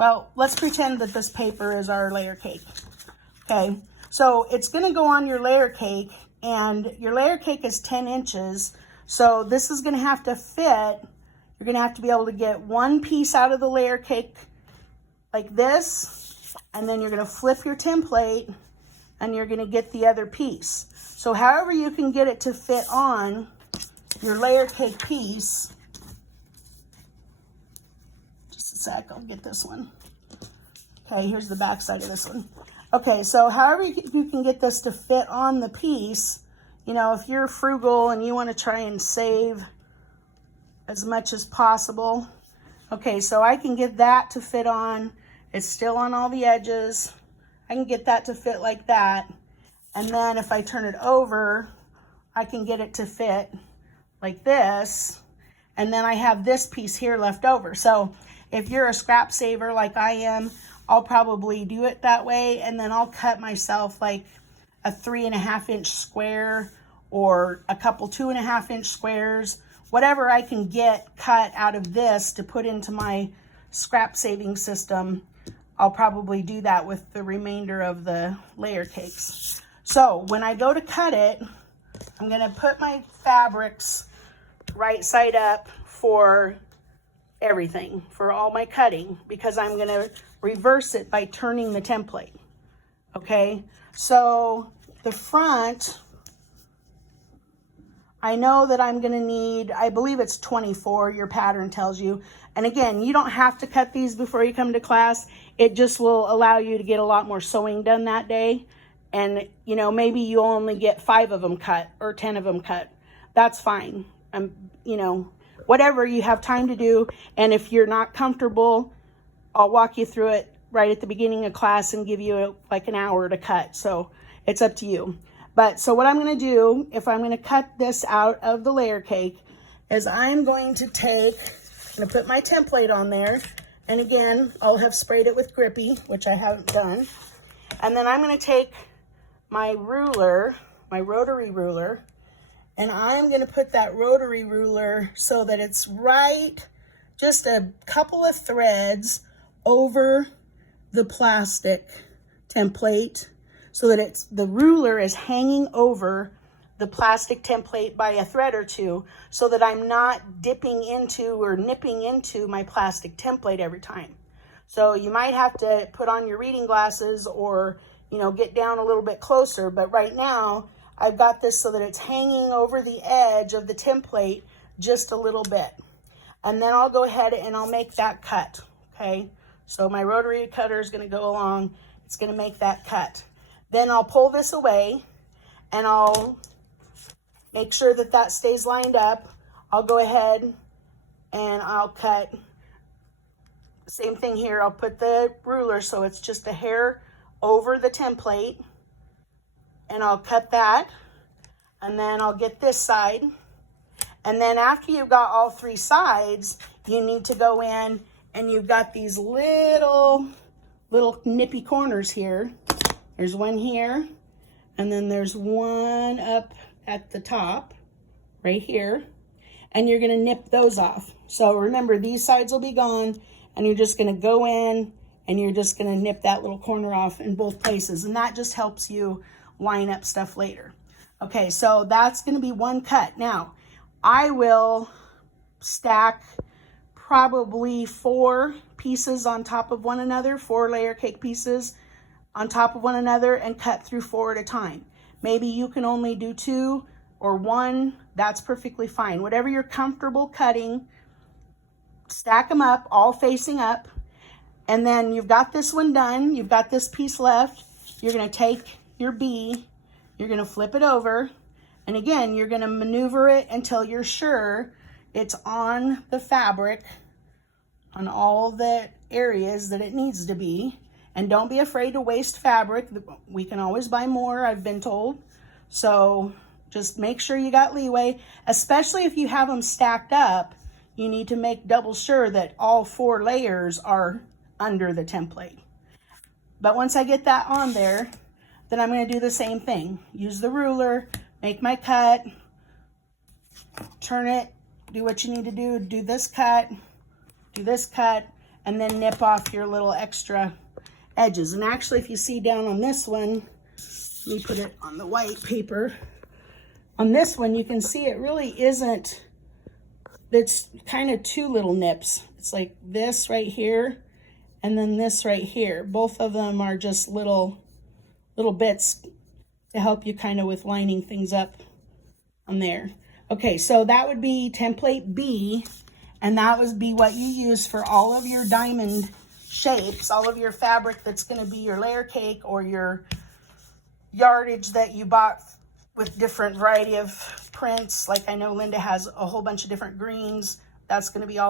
Well, let's pretend that this paper is our layer cake. Okay, so it's going to go on your layer cake, and your layer cake is 10 inches. So this is going to have to fit. You're going to have to be able to get one piece out of the layer cake like this, and then you're going to flip your template and you're going to get the other piece. So however you can get it to fit on your layer cake piece. Just a sec, I'll get this one. Okay, here's the back side of this one. Okay, so however you can get this to fit on the piece, you know, if you're frugal and you want to try and save as much as possible. Okay, so I can get that to fit on. It's still on all the edges. I can get that to fit like that. And then if I turn it over, I can get it to fit like this. And then I have this piece here left over. So if you're a scrap saver like I am, I'll probably do it that way. And then I'll cut myself like a 3.5 inch square or a couple 2.5 inch squares, whatever I can get cut out of this to put into my scrap saving system. I'll probably do that with the remainder of the layer cakes. So when I go to cut it, I'm going to put my fabrics right side up for everything, for all my cutting, because I'm going to reverse it by turning the template. Okay, so the front, I know that I'm going to need, I believe it's 24, your pattern tells you. And again, you don't have to cut these before you come to class. It just will allow you to get a lot more sewing done that day. And, you know, maybe you only get 5 of them cut or 10 of them cut. That's fine. You know, whatever you have time to do. And if you're not comfortable, I'll walk you through it right at the beginning of class and give you like an hour to cut. So it's up to you. But so what I'm going to do, if I'm going to cut this out of the layer cake, is I'm going to put my template on there. And again, I'll have sprayed it with Grippy, which I haven't done. And then I'm going to take my ruler, my rotary ruler, and I'm going to put that rotary ruler so that it's right just a couple of threads over the plastic template, so that the ruler is hanging over the plastic template by a thread or two, so that I'm not dipping into or nipping into my plastic template every time. So you might have to put on your reading glasses or, you know, get down a little bit closer. But right now I've got this so that it's hanging over the edge of the template just a little bit. And then I'll go ahead and I'll make that cut. Okay. So my rotary cutter is going to go along. It's going to make that cut. Then I'll pull this away and I'll make sure that that stays lined up. I'll go ahead and I'll cut. Same thing here. I'll put the ruler so it's just a hair over the template, and I'll cut that. And then I'll get this side. And then after you've got all 3 sides, you need to go in and you've got these little nippy corners here. There's one here, and then there's one up at the top right here, and you're going to nip those off. So remember, these sides will be gone, and you're just going to go in and you're just going to nip that little corner off in both places, and that just helps you line up stuff later. Okay, so that's going to be one cut. Now I will stack probably 4 pieces on top of one another, 4 layer cake pieces on top of one another, and cut through 4 at a time. Maybe you can only do 2 or 1. That's perfectly fine. Whatever you're comfortable cutting, stack them up, all facing up. And then you've got this one done. You've got this piece left. You're going to take your B, you're going to flip it over. And again, you're going to maneuver it until you're sure it's on the fabric, on all the areas that it needs to be. And don't be afraid to waste fabric. We can always buy more, I've been told. So just make sure you got leeway, especially if you have them stacked up. You need to make double sure that all 4 layers are under the template. But once I get that on there, then I'm going to do the same thing. Use the ruler, make my cut, turn it, do what you need to do this cut, and then nip off your little extra edges. And actually, if you see down on this one, let me put it on the white paper. On this one, you can see it really isn't, it's kind of two little nips. It's like this right here, and then this right here. Both of them are just little bits to help you kind of with lining things up on there. Okay, so that would be template B, and that would be what you use for all of your diamond shapes, all of your fabric that's going to be your layer cake or your yardage that you bought with different variety of prints. Like I know Linda has a whole bunch of different greens. That's going to be all